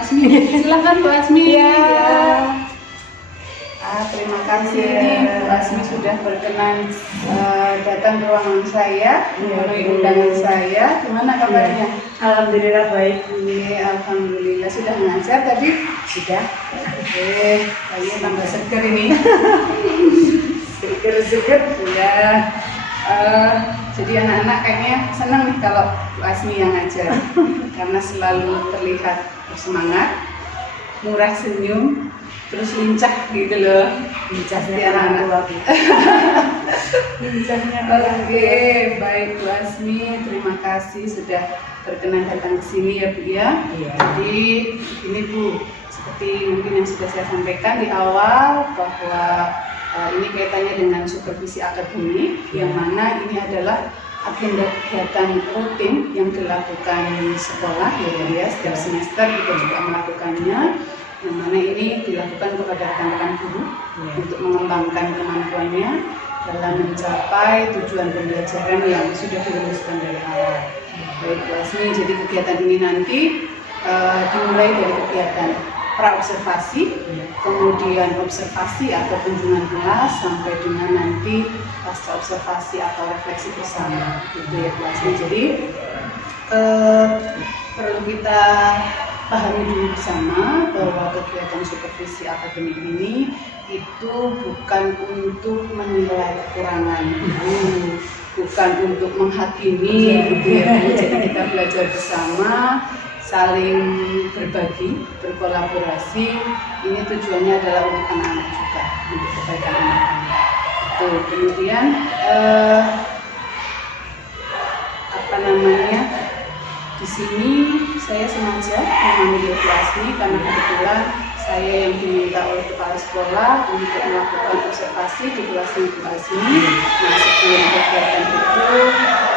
Asmi. Silakan Bu Asmi. Ya. Terima kasih Bu Asmi sudah berkenan datang ke ruangan saya, memenuhi undangan saya. Gimana kabarnya? Alhamdulillah baik. Alhamdulillah sudah mengajar tadi? Sudah. Oke, kayaknya tambah seger ini. Seger-seger. Sudah. Jadi anak-anak kayaknya senang nih kalau Bu Asmi yang ngajar karena selalu terlihat bersemangat, murah senyum, terus lincah gitu loh. Lincahnya anak-anak. Lincahnya. Oke, baik Bu Asmi, terima kasih sudah berkenan datang ke sini ya Bu ya. Iya. Jadi ini Bu, seperti mungkin yang sudah saya sampaikan di awal bahwa ini kaitannya dengan supervisi akademik, yang mana ini adalah agenda kegiatan rutin yang dilakukan sekolah ya, setiap semester kita juga melakukannya, yang mana ini dilakukan kepada rekan-rekan guru untuk mengembangkan kemampuannya dalam mencapai tujuan pembelajaran yang sudah dirumuskan dari awal. Baik Bu Asmi, jadi kegiatan ini nanti dimulai dari kegiatan pra-observasi, kemudian observasi atau kunjungan kelas, sampai dengan nanti pasca observasi atau refleksi bersama gitu ya Bu Asmi. Jadi perlu kita pahami dulu bersama bahwa kegiatan supervisi akademik ini itu bukan untuk menilai kekurangan, bukan untuk menghakimi gitu ya. Jadi kita belajar bersama, saling berbagi, berkolaborasi. Ini tujuannya adalah untuk anak-anak juga, untuk kebaikan anak-anak. Kemudian di sini saya sengaja memanggil Bu Asmi karena kebetulan saya yang diminta oleh kepala sekolah untuk melakukan observasi di kelasnya Bu Asmi. Nah, sebelum kegiatan itu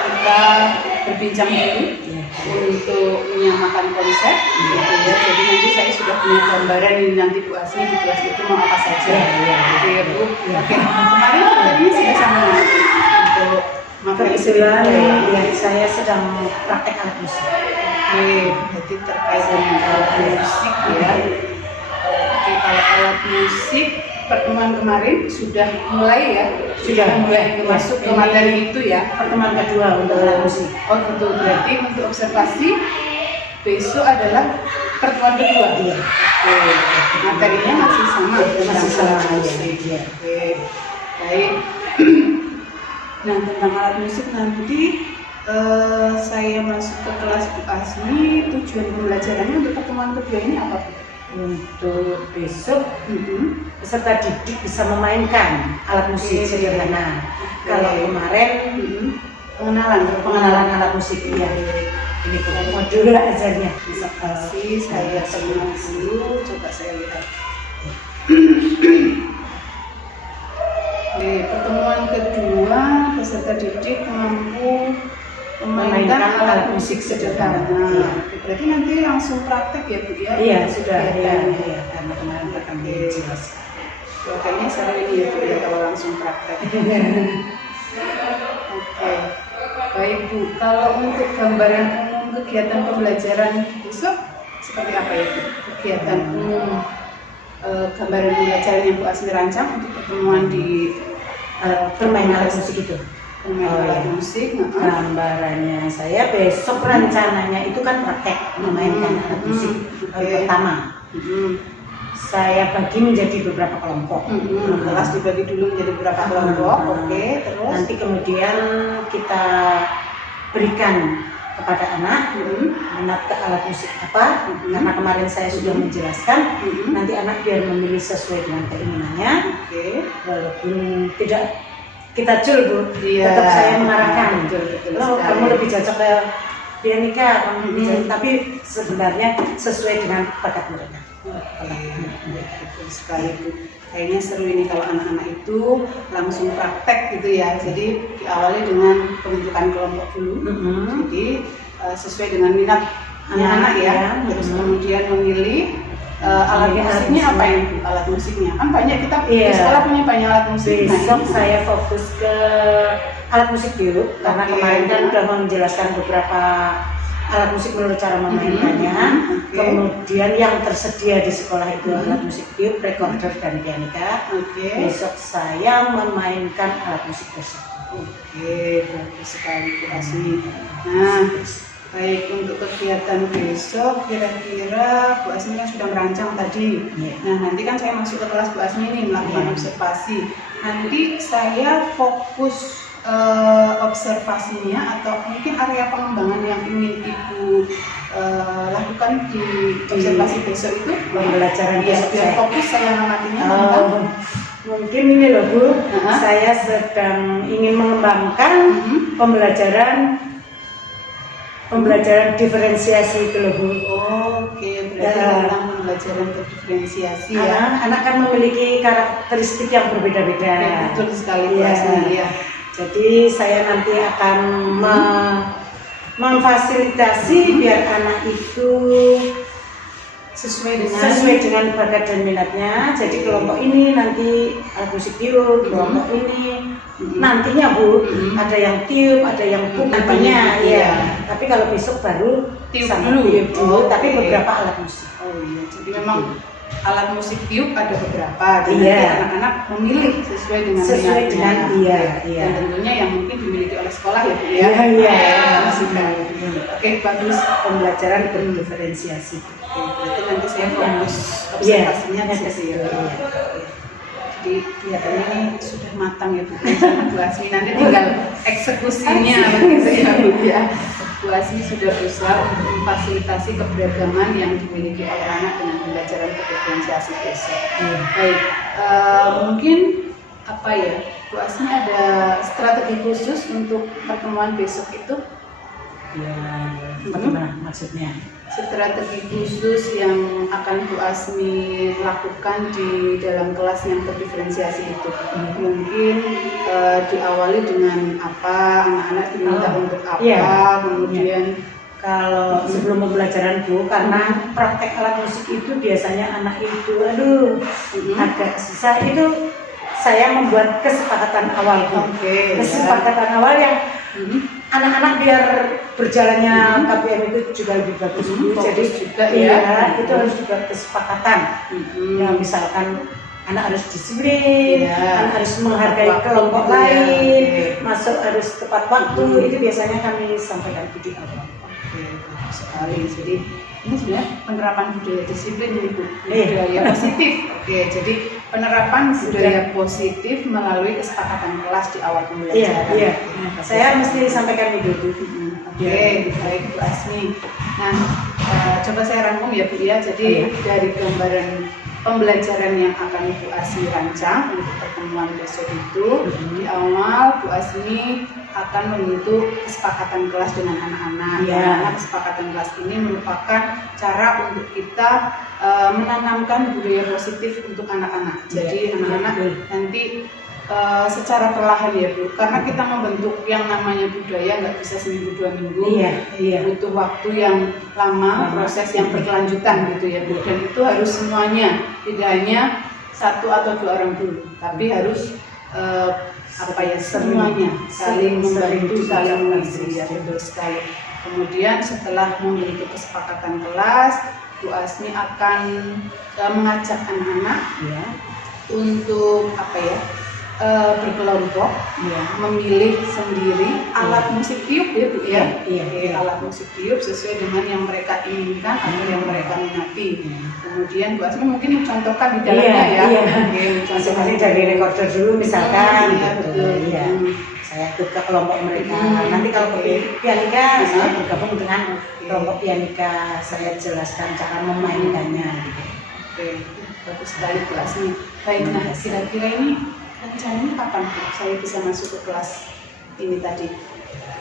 kita berbincang dulu untuk menyamakan konsep gitu ya. Jadi nanti saya sudah punya gambaran ini nanti Bu Asmi di kelas itu mau apa saja gitu ya Bu. Oke, kemarin tadi sudah sama untuk kebetulan ya, saya sedang praktek alat musik. Oke, berarti terkait dengan alat musik ya. Oke, kalau alat musik pertemuan kemarin sudah mulai ya, sudah mulai masuk ke materi itu ya. Pertemuan kedua untuk alat musik. Oh gitu, berarti untuk observasi besok adalah pertemuan kedua. Iya. Oke, materinya masih sama, masih sama musik. ya. Oke, baik. Nah, tentang alat musik nanti saya masuk ke kelas Bu Asmi. Tujuan pembelajarannya untuk pertemuan kedua ini apa Bu? Untuk besok peserta didik bisa memainkan alat musik sederhana. Kalau kemarin pengenalan alat musik ya. Ini modul ajarnya. Terima kasih, saya sebenarnya dulu, coba saya lihat. Pertemuan kedua, peserta didik mampu memainkan alat musik sederhana. Berarti nanti langsung praktek ya Bu ya? Iya, sudah ya, karena kemarin akan dijelaskan. Kayaknya seru ini ya Bu ya kalau langsung praktek. Oke, baik Bu. Kalau untuk gambaran umum kegiatan pembelajaran besok seperti apa ya Bu? Kegiatan umum gambaran pembelajaran yang Bu Asmi rancang untuk pertemuan di permainan alat musik itu. Alat musik. Gambarannya saya besok rencananya itu kan praktek memainkan alat musik pertama. Saya bagi menjadi beberapa kelompok. Kelas dibagi dulu menjadi beberapa kelompok. Oke, terus nanti kemudian kita berikan kepada anak minat ke alat musik apa, karena kemarin saya sudah menjelaskan. Nanti anak biar memilih sesuai dengan keinginannya. Walaupun tidak kita jul Bu, tetap saya mengarahkan. Kamu lebih cocok ke pianika, tapi sebenarnya sesuai dengan bakat mereka. Betul sekali Bu. Kayaknya seru ini kalau anak-anak itu langsung praktek gitu ya. Jadi diawali dengan pembentukan kelompok dulu. Jadi sesuai dengan minat anak-anak ya. Terus kemudian memilih alat musiknya apa ini Bu? Alat musiknya kan banyak, kita di sekolah punya banyak alat musik. Besok saya fokus ke alat musik dulu karena kemarin kan sudah menjelaskan beberapa alat musik menurut cara memainkannya. Oke. Kemudian yang tersedia di sekolah itu alat musik tiup, recorder dan pianika. Oke. Besok saya memainkan alat musik tersebut. Oke, bagus sekali Bu Asmi. Nah, baik untuk kegiatan besok kira-kira Bu Asmi kan sudah merancang tadi. Iya. Nah, nanti kan saya masuk ke kelas Bu Asmi nih melakukan Iya. observasi. Nanti saya fokus observasinya atau mungkin area pengembangan yang ingin Ibu lakukan di observasi besok itu Pembelajaran ya, besok biar saya. fokus saya mengamatinya tentang Mungkin ini loh Bu, Aha. saya sedang ingin mengembangkan pembelajaran diferensiasi itu loh Bu. Oke, berarti Ya. tentang pembelajaran berdiferensiasi ya. Anak kan memiliki karakteristik yang berbeda-beda. Oke, betul sekali Bu Iya. Asmi ya. Jadi saya nanti akan memfasilitasi biar anak itu Sesuai dengan bakat dan minatnya. Jadi kelompok ini nanti alat musik tiup, kelompok ini nantinya Bu, ada yang tiup, ada yang puk nantinya Iya. ya. Tapi kalau besok baru Tiup sama dulu. tiup dulu, Oke. tapi beberapa alat musik. Oh iya, jadi memang alat musik tiup ada beberapa dan Iya. nanti anak-anak memilih sesuai dengan Sesuai minatnya. dengan iya. Dan tentunya yang mungkin dimiliki oleh sekolah ya Bu ya. Iya, iya. Bagus sekali. Oke, bagus. Pembelajaran berdiferensiasi. Oke, berarti nanti saya fokus Iya. observasinya ke situ ya. Iya. Jadi kelihatannya ini sudah matang ya Bu rencana Bu Asmi, nanti tinggal eksekusinya begitu ya Bu ya. Bu Asmi sudah berusaha untuk memfasilitasi keberagaman yang dimiliki oleh anak dengan pembelajaran berdiferensiasi besok. Iya. Baik, mungkin apa ya, Bu Asmi ada strategi khusus untuk pertemuan besok itu? Ya, bagaimana maksudnya? Strategi khusus yang akan Bu Asmi lakukan di dalam kelas yang terdiferensiasi itu mungkin diawali dengan apa, anak-anak diminta untuk apa, iya. kemudian Kalau sebelum pembelajaran Bu, karena praktek alat musik itu biasanya anak itu, agak susah. Itu saya membuat kesepakatan awal Bu. Oke, Kesepakatan awal yang anak-anak biar berjalannya KPM itu juga lebih bagus Bu. Fokus Jadi juga ya. iya, itu harus dibuat kesepakatan. Ya misalkan anak harus disiplin, Iya. anak harus menghargai Tepat waktu kelompok gitu ya. lain, Oke. masuk harus tepat waktu. Itu biasanya kami sampaikan di awal. Oke, bagus sekali. Jadi ini sebenarnya penerapan budaya disiplin ini Bu, Iya. budaya positif. Oke, jadi penerapan budaya positif melalui kesepakatan kelas di awal pembelajaran. Iya. Oke, Saya mesti sampaikan itu Bu. Oke, baik Bu Asmi. Nah, coba saya rangkum ya Bu ya. Jadi dari gambaran pembelajaran yang akan Bu Asmi rancang untuk pertemuan besok itu, di awal Bu Asmi akan membentuk kesepakatan kelas dengan anak-anak. Iya. Karena kesepakatan kelas ini merupakan cara untuk kita menanamkan budaya positif untuk anak-anak. Jadi Iya. anak-anak nanti secara perlahan ya Bu, karena kita membentuk yang namanya budaya nggak bisa seminggu 2 minggu, Iya. butuh waktu yang lama, proses yang berkelanjutan gitu ya Bu. Dan itu harus semuanya, tidak hanya 1 atau 2 orang dulu, tapi harus semuanya saling membantu, saling mengisi ya, betul sekali. Kemudian setelah memiliki kesepakatan kelas, Bu Asmi akan mengajak anak-anak untuk berkelompok, memilih sendiri alat musik tiup ya Bu ya. Iya. Alat musik tiup sesuai dengan yang mereka inginkan atau yang mereka minati. Kemudian Bu Asmi mungkin mencontohkan di dalamnya ya. Iya. Oke, Masing-masing dari recorder dulu misalkan. Iya, betul. Iya. Saya ikut ke kelompok mereka. Nanti kalau ke pianika, saya bergabung dengan kelompok pianika. Saya jelaskan cara memainkannya. Oke, bagus sekali Bu Asmi. Baik, nah kira-kira ini rencananya kapan Bu saya bisa masuk ke kelas ini tadi?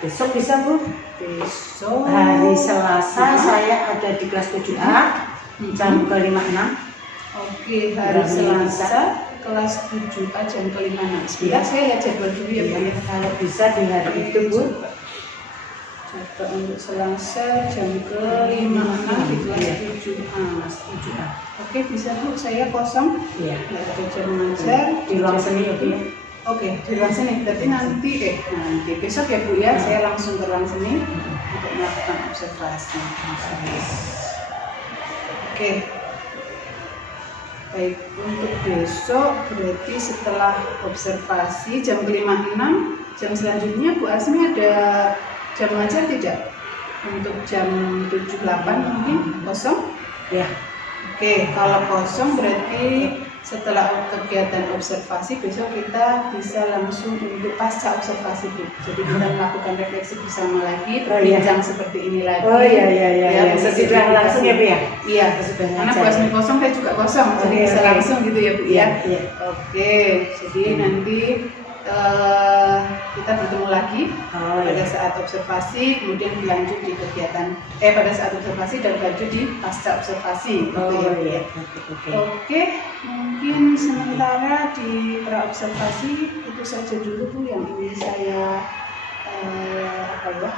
Besok bisa Bu? Besok Hari Selasa saya ada di kelas 7A jam ke-5.6. Oke, hari Selasa kelas 7A jam ke-5.6. Sebentar saya lihat jadwal dulu ya Bu ya. Kalau bisa di hari itu Bu. Coba untuk Selasa jam ke-5.6 di kelas 7A. Oke, bisa Bu, saya kosong. Iya. Nggak ada jam mengajar Di ruang seni ya Bu ya. Oke, di ruang seni. Berarti nanti besok ya Bu ya, saya langsung ke ruang seni. untuk melakukan observasi. Oke, baik, untuk besok berarti setelah observasi jam 5.06, jam selanjutnya Bu Asmi ada jam ngajar tidak? Untuk jam 7.08 mungkin kosong? Ya. Oke, kalau kosong berarti setelah kegiatan observasi besok kita bisa langsung untuk pasca observasi Bu. Jadi kita melakukan refleksi bersama lagi, berbincang seperti ini lagi. Oh iya. Ya, bisa Sudah langsung ya Bu ya? Iya, Sudah karena ngajar. Bu Asmi kosong saya juga kosong, jadi bisa langsung gitu ya Bu ya. Iya. Oke, jadi nanti kita bertemu lagi pada saat observasi, kemudian berlanjut di kegiatan pada saat observasi dan berlanjut di pasca observasi. Iya. Oke, mungkin sementara di pra-observasi itu saja dulu Bu yang ingin saya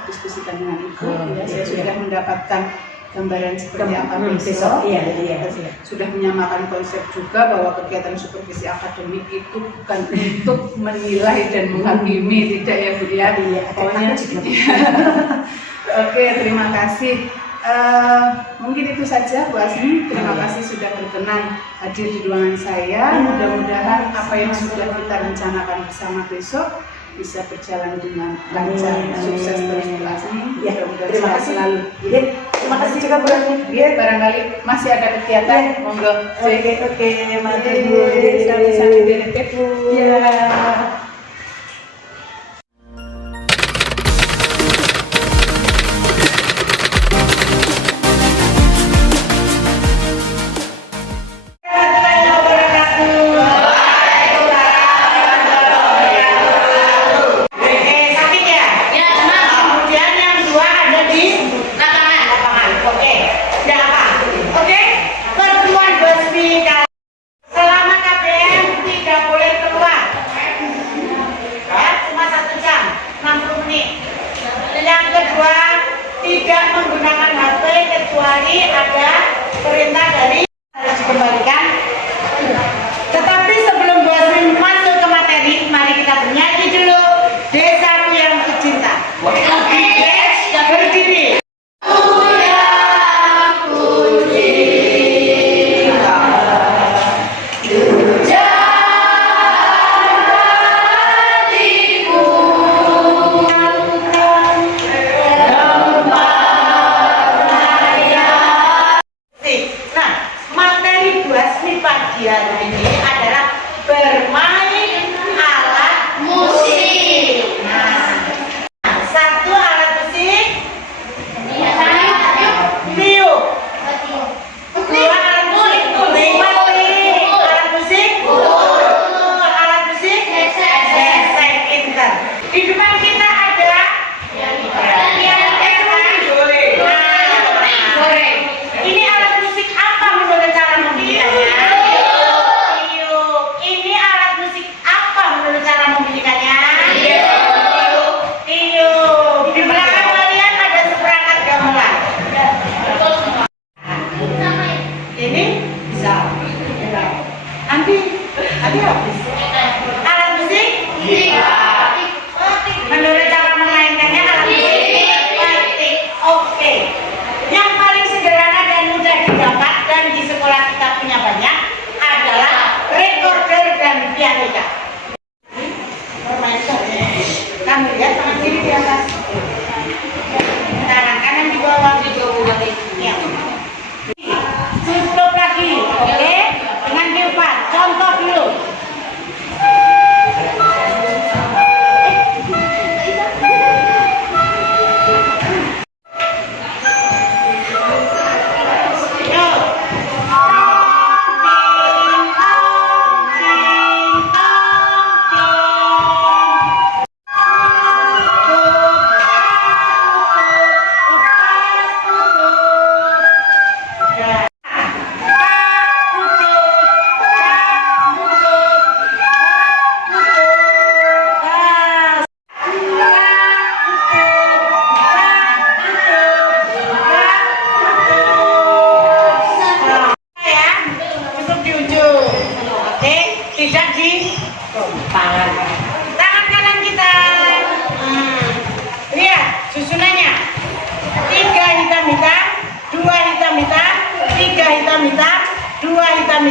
diskusikan dengan Ibu. Saya sudah mendapatkan gambaran seperti apa besok. Iya. Sudah menyamakan konsep juga bahwa kegiatan supervisi akademik itu bukan untuk menilai dan menghakimi, tidak ya Bu ya. Pokoknya juga. Oke, terima kasih. Mungkin itu saja Bu Asmi. Terima kasih sudah berkenan hadir di ruangan saya. Mudah-mudahan apa yang sudah kita rencanakan bersama besok bisa berjalan dengan lancar, sukses terus Bu Asmi. Ya, mudah-mudahan terima sehat kasih. selalu. Ya, terima kasih juga Bu Asmi. Ya, barangkali masih ada kegiatan, monggo. Oke, matur Bu. Sami-sami direpek Bu. Ya. Tidak menggunakan HP kecuali ada perintah dari harus dikembalikan. Tetapi sebelum Bu Asmi masuk ke materi, mari kita bernyanyi dulu Desaku yang Tercinta. Berdiri. Pagi hari ini adalah bermain alat musik. Nah, satu alat musik, tiup. Dua alat musik, alat musik, alat musik, gesek pinter. Di depan kita ada ini alat musik apa menurut cara memilikannya? Ini alat musik apa menurut cara memilikannya? Tiup. Di belakang kalian ada seperangkat gamelan. Ini bisa. Nanti habis. Alat musik? Menurut cara memainkannya alat musik? Oke. Yang paling sederhana dan mudah didapat dan di sekolah kita punya banyak adalah recorder dan pianika. Kamu lihat tangan kiri di atas, tangan kanan di bawah. Ya. Tutup lagi, oke? Dengan depan, contoh dulu. Tangan kanan kita. Lihat susunannya. hitam, 2 hitam, 3 hitam, 2 hitam,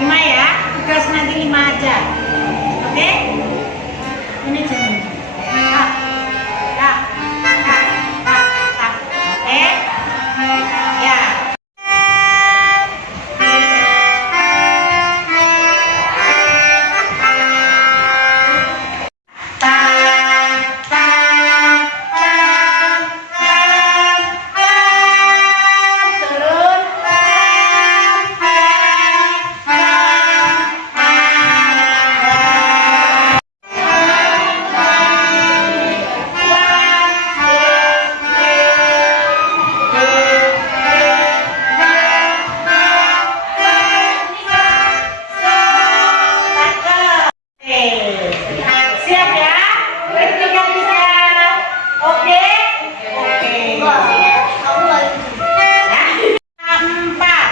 5 ya, tugas nanti 5 aja. Oke? Ini jenis. Oke? Ya. Siap ya? Bertiga tiga. Oke? Oke. Empat.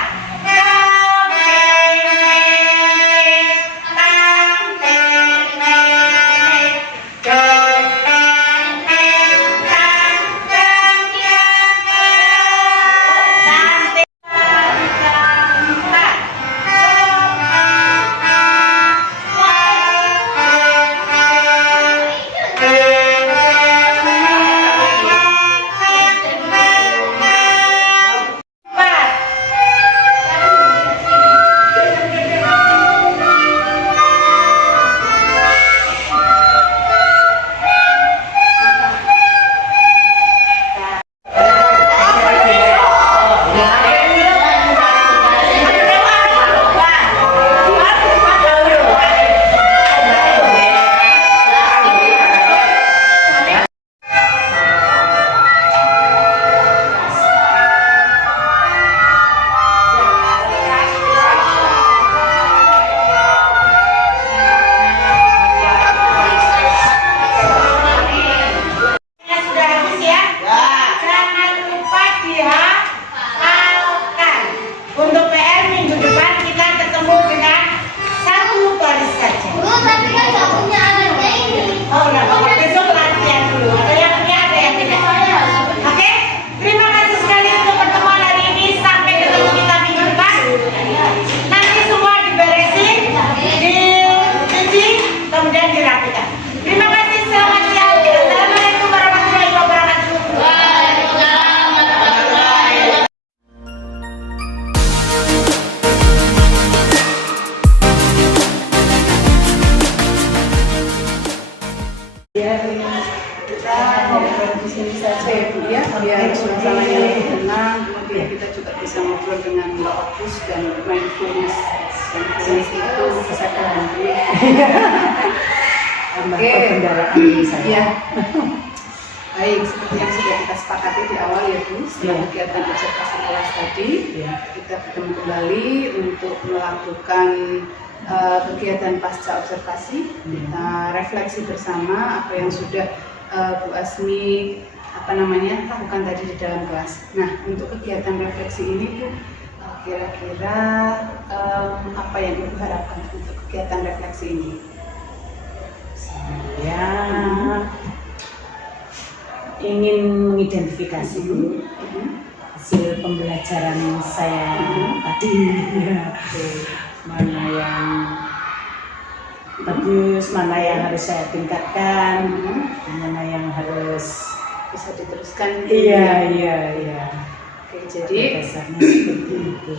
Kita ngobrol di sini saja ya Bu ya, biar suasananya lebih tenang. Kemudian kita juga bisa ngobrol dengan fokus dan mindfulness. Dan mindfulness itu bisa terbantu. Oke, kendaraan ya. Baik, seperti yang sudah kita sepakati di awal ya Bu, setelah kegiatan observasi kelas tadi, kita bertemu kembali untuk melakukan kegiatan pasca observasi. Kita refleksi bersama apa yang sudah Bu Asmi lakukan tadi di dalam kelas. Nah, untuk kegiatan refleksi ini Bu, kira-kira apa yang Ibu harapkan untuk kegiatan refleksi ini? Ya, ingin mengidentifikasi hasil pembelajaran saya tadi, mana yang bagus, mana yang harus saya tingkatkan, mana yang harus bisa diteruskan. Iya. Oke, jadi dasarnya seperti itu.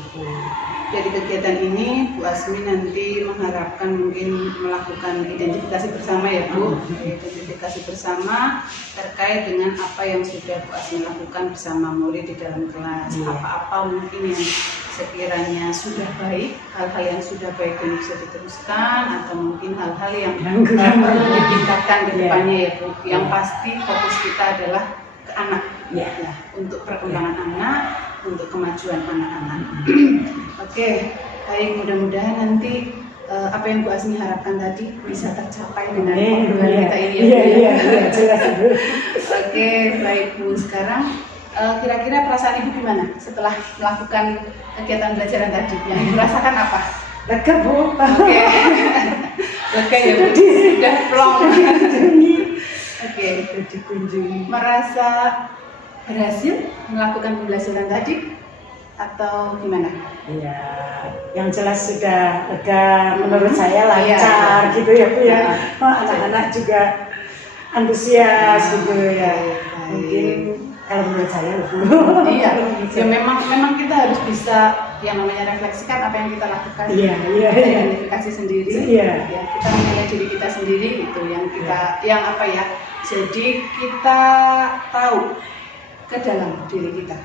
dari kegiatan ini Bu Asmi nanti mengharapkan mungkin melakukan identifikasi bersama ya Bu, identifikasi bersama terkait dengan apa yang sudah Bu Asmi lakukan bersama murid di dalam kelas. Apa-apa mungkin yang sekiranya sudah baik, hal-hal yang sudah baik dan bisa diteruskan, atau mungkin hal-hal yang perlu ditingkatkan ke depannya ya Bu. Yang pasti fokus kita adalah ke anak, untuk perkembangan anak, untuk kemajuan anak-anak. Oke, baik, mudah-mudahan nanti apa yang Bu Asmi harapkan tadi bisa tercapai dengan obrolan kita ini ya Bu. Jelas Bu. Oke, baik Bu. Sekarang kira-kira perasaan Ibu gimana setelah melakukan kegiatan belajaran tadi? Yang Ibu rasakan apa? Lega Bu. Oke. Lega ya Bu. Sudah plong. Oke. dikunjungi. Merasa berhasil melakukan pembelajaran tadi atau gimana? Iya, yang jelas sudah lega, menurut saya lancar gitu ya Bu ya. Anak-anak juga antusias gitu ya. Mungkin kalau menurut saya Bu. Iya, ya memang kita harus bisa yang namanya refleksikan apa yang kita lakukan. Iya. Kita identifikasi sendiri. Iya. Ya, kita menilai diri kita sendiri itu yang kita yang apa ya. Jadi kita tahu ke dalam diri kita.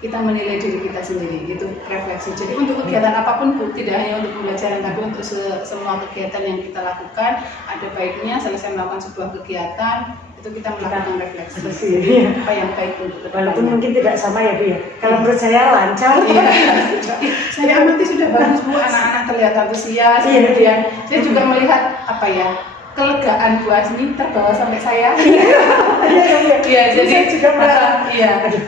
Kita menilai diri kita sendiri, itu refleksi. Jadi untuk kegiatan apapun, Bu, tidak hanya untuk pembelajaran, tapi untuk semua kegiatan yang kita lakukan, ada baiknya selesai melakukan sebuah kegiatan, itu kita melakukan refleksi. Iya. Apa yang baik untuk Walaupun kedepannya. mungkin tidak sama ya Bu ya. Kalau menurut saya lancar. Iya. Saya amati sudah bagus Bu, anak-anak terlihat antusias. Iya. Kemudian saya juga melihat apa ya, kelegaan Bu Asmi terbawa sampai saya. Iya, jadi saya juga merasa. iya. Aduh,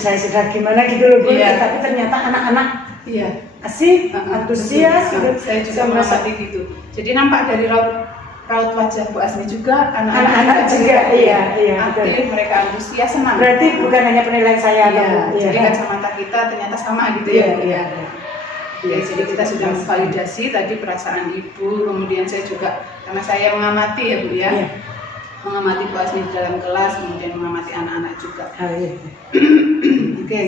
saya sudah gimana gitu loh Bu. Iya. Tapi ternyata anak-anak Iya. asik, antusias gitu. Saya juga merasa gitu. Jadi nampak dari raut wajah Bu Asmi juga Anak-anak juga, iya, aktif, betul. mereka antusias, senang. Berarti bukan hanya penilaian saya, Iya, Bu. jadi kacamata kita ternyata sama gitu Iya, ya, Bu, iya. ya. Ya, jadi kita sudah memvalidasi tadi perasaan Ibu, kemudian saya juga karena saya mengamati ya Bu ya, Iya. mengamati Bu Asmi di dalam kelas, kemudian mengamati anak-anak juga. Iya. Oke,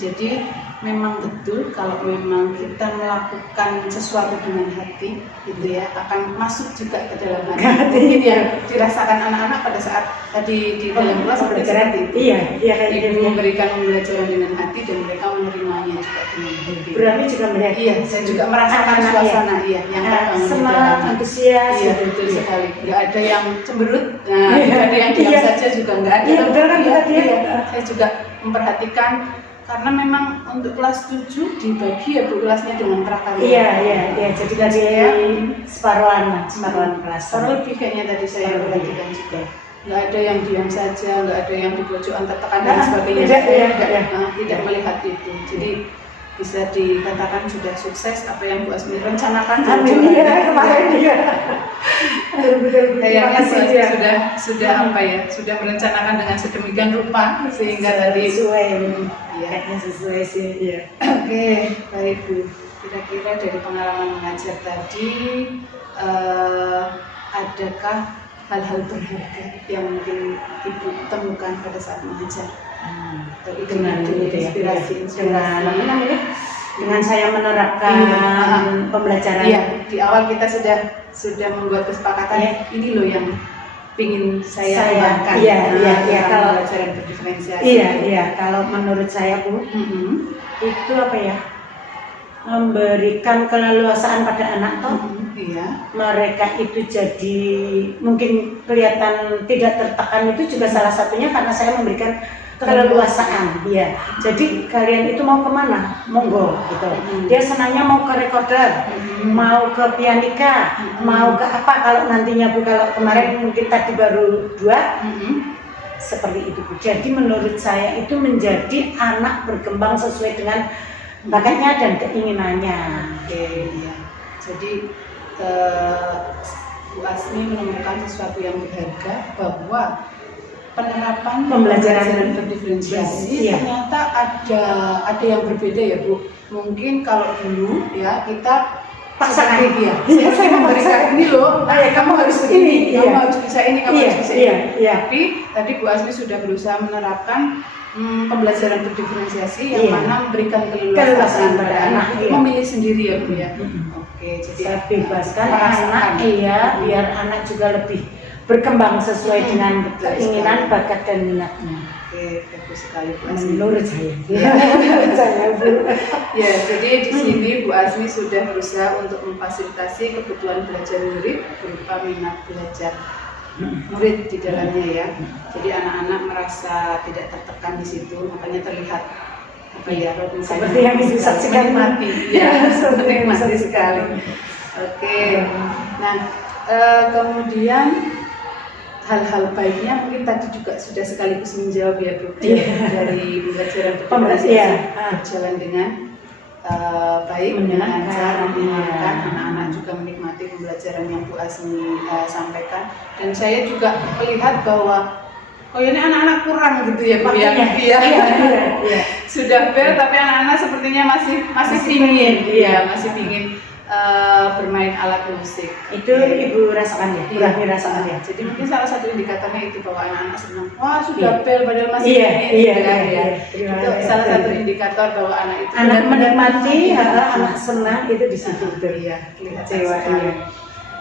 jadi memang betul kalau memang kita melakukan sesuatu dengan hati, gitu ya, akan masuk juga ke dalam hati. Mungkin ya dirasakan anak-anak pada saat tadi di dalam kelas pembelajaran seperti itu. iya kayak Ibu gitu. memberikan pembelajaran dengan hati dan mereka menerimanya juga dengan hati. Berarti juga melihat. Iya, saya juga merasakan Anak-anak, suasana yang terbangun di senang, dalam. antusias. Iya, gitu. betul sekali. Nggak ada yang cemberut, nah, nggak ada yang diam Iya. saja juga nggak ada. Iya, betul kan, Iya, Iya. iya. Saya juga memperhatikan karena memang untuk kelas 7 dibagi ya Bu kelasnya dengan prakarya. Iya. Jadi dari separuhan kelas. Karena lebih kayaknya tadi saya perhatikan juga. Nggak ada yang diam saja, nggak ada yang di pojokan tertekan dan sebagainya. Tidak, Saya iya. tidak melihat itu. Jadi bisa dikatakan sudah sukses apa yang Bu Asmi rencanakan. Amin ya, kemarin ya. Kayaknya sudah apa ya, sudah merencanakan dengan sedemikian rupa sehingga tadi sesuai. Iya. Kayaknya sesuai sih. Iya. Oke, baik Bu. Kira-kira dari pengalaman mengajar tadi, adakah hal-hal berharga yang mungkin Ibu temukan pada saat mengajar? Atau Dengan inspirasi dengan saya menerapkan pembelajaran. Iya, di awal kita sudah membuat kesepakatan ini loh yang ingin saya kembangkan. Iya, kalau pembelajaran berdiferensiasi. Iya, kalau menurut saya Bu, itu apa ya? Memberikan keleluasaan pada anak toh. Iya. Mereka itu jadi mungkin kelihatan tidak tertekan itu juga salah satunya karena saya memberikan keleluasaan. Iya. Jadi kalian itu mau kemana? Monggo gitu. Dia senangnya mau ke recorder, mau ke pianika, mau ke apa kalau nantinya Bu, kalau kemarin mungkin tadi baru 2 seperti itu Bu. Jadi menurut saya itu menjadi anak berkembang sesuai dengan bakatnya dan keinginannya. Oke, iya. Jadi Bu Asmi menemukan sesuatu yang berharga bahwa penerapan Pembelajaran berdiferensiasi iya. ternyata ada yang berbeda ya Bu. Mungkin kalau dulu ya kita Paksaan. Iya. Iya, Saya memberikan ini loh. Kamu harus begini, Iya. kamu harus bisa ini, kamu harus bisa ini. Iya. Tapi tadi Bu Asmi sudah berusaha menerapkan pembelajaran berdiferensiasi yang Iya. mana memberikan Keleluasaan keleluasaan pada pada anak anak, itu iya. memilih sendiri ya Bu ya. Oke, jadi Saya bebaskan merasakan. anak biar anak juga lebih berkembang sesuai dengan betul keinginan, sekali. bakat dan minatnya. Oke, bagus sekali Bu Asmi. Menurut saya. Iya. Menurut saya Bu. Ya, jadi di sini Bu Asmi sudah berusaha untuk memfasilitasi kebutuhan belajar murid berupa minat belajar murid di dalamnya ya. Jadi anak-anak merasa tidak tertekan di situ, makanya terlihat apa ya, Seperti yang Ibu saksikan. menikmati, ya, menikmati sekali. Oke, nah kemudian hal-hal baiknya mungkin tadi juga sudah sekaligus menjawab ya Bu, dari pembelajaran Iya. berjalan dengan baik, dengan lancar, menyenangkan, anak-anak juga menikmati pembelajaran pembelajaran yang Bu Asmi sampaikan, dan saya juga melihat bahwa oh ini anak-anak kurang gitu ya Bu ya. Iya. Sudah bel tapi anak-anak sepertinya masih pingin, masih pingin bermain alat musik. Itu Ibu rasakan ya? Iya. Ibu rasakan ya? Jadi mungkin salah satu indikatornya itu bahwa anak-anak senang. Wah sudah bel padahal masih pingin. Itu salah satu indikator bahwa anak itu anak menikmati, anak senang itu di situ. Kelihatan.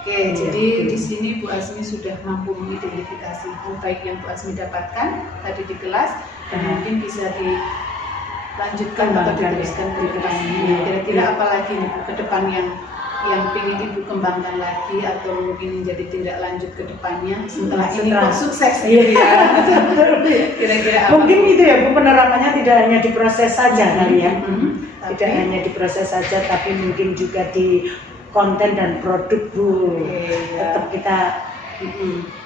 Oke, jadi di sini Bu Asmi sudah mampu mengidentifikasi hal baik yang Bu Asmi dapatkan tadi di kelas, dan mungkin bisa dilanjutkan atau diteruskan ke depannya. Kira-kira apa lagi nih Bu ke depan yang ingin Ibu kembangkan lagi atau mungkin menjadi tindak lanjut ke depannya setelah ini kok sukses gitu ya? Kira-kira apa? Mungkin itu ya Bu, penerapannya tidak hanya diproses saja kali ya. Tidak hanya diproses saja, tapi mungkin juga di konten dan produk Bu. Tetap kita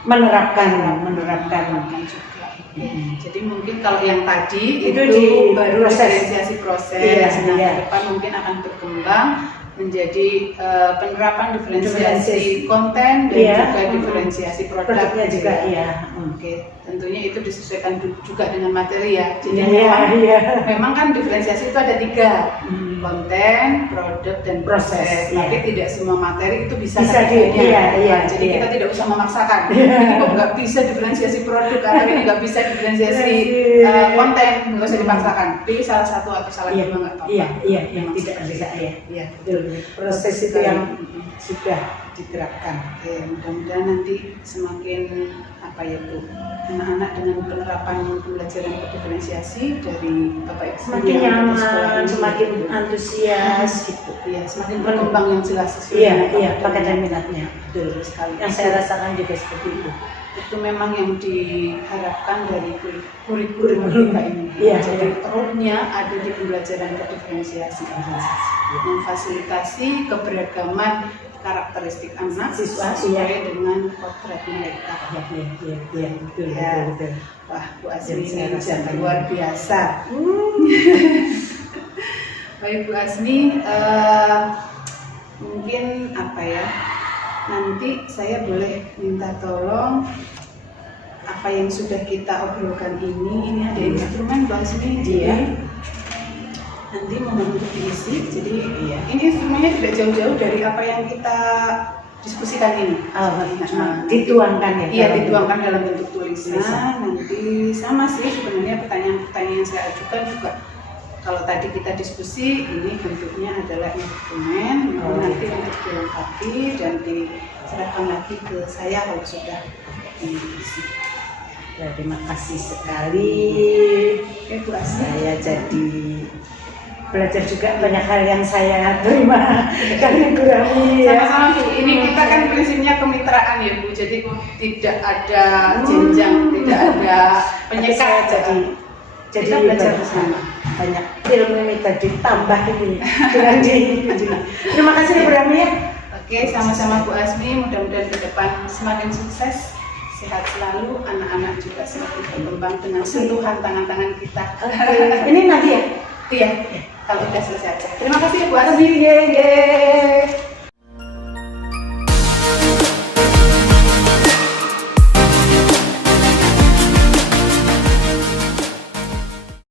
menerapkan juga. Jadi mungkin kalau yang tadi itu itu di baru proses. diferensiasi proses, Iya. ke depan mungkin akan berkembang menjadi penerapan diferensiasi konten dan juga diferensiasi produknya juga. Oke, tentunya itu disesuaikan juga dengan materi ya. Jadi memang kan diferensiasi itu ada 3, konten, produk, dan proses. Tapi tidak semua materi itu bisa jadi kita tidak usah memaksakan. Ini kok nggak bisa diferensiasi produk, karena ini nggak bisa diferensiasi konten, nggak usah dipaksakan. Pilih salah satu atau salah dua nggak apa-apa. Yang tidak bisa proses itu yang sudah diterapkan. Oke, mudah-mudahan nanti semakin apa ya Bu, anak-anak dengan penerapan pembelajaran diferensiasi dari Bapak Ibu Semakin nyaman, semakin antusias gitu. Iya, semakin berkembang yang jelas sesuai pakai dan minatnya. Betul sekali. Yang saya rasakan juga seperti itu. Itu memang yang diharapkan dari kurikulum kita ini. Jadi rootnya ada di pembelajaran diferensiasi, memfasilitasi keberagaman karakteristik anak siswa sesuai dengan potret mereka. Betul. Wah, Bu Asmi ini luar biasa. Baik Bu Asmi, mungkin apa ya? Nanti saya boleh minta tolong apa yang sudah kita obrolkan ini ada instrumen Bu Asmi, jadi nanti mohon untuk diisi. Jadi ini instrumennya tidak jauh-jauh dari apa yang kita diskusikan ini. Dituangkan ya? Iya, dituangkan dalam bentuk tulisan. Nanti sama sih sebenarnya pertanyaan-pertanyaan yang saya ajukan juga. Kalau tadi kita diskusi, ini bentuknya adalah instrumen, nanti untuk dilengkapi dan diserahkan lagi ke saya kalau sudah diisi. Terima kasih sekali. Bu Asmi. Saya jadi belajar juga banyak hal yang saya terima dari Bu Rami. Sama-sama Bu. Ini kita kan prinsipnya kemitraan ya Bu. Jadi tidak ada jenjang, tidak ada penyekat. Jadi kita belajar bersama. Banyak ilmu ini tadi tambah ini dengan terima kasih Bu Rami ya. Oke, sama-sama Bu Asmi. Mudah-mudahan ke depan semakin sukses, sehat selalu, anak-anak juga semakin berkembang dengan sentuhan tangan-tangan kita. Ini nanti ya? Iya, kalau sudah selesai aja. Terima kasih Bu Asmi.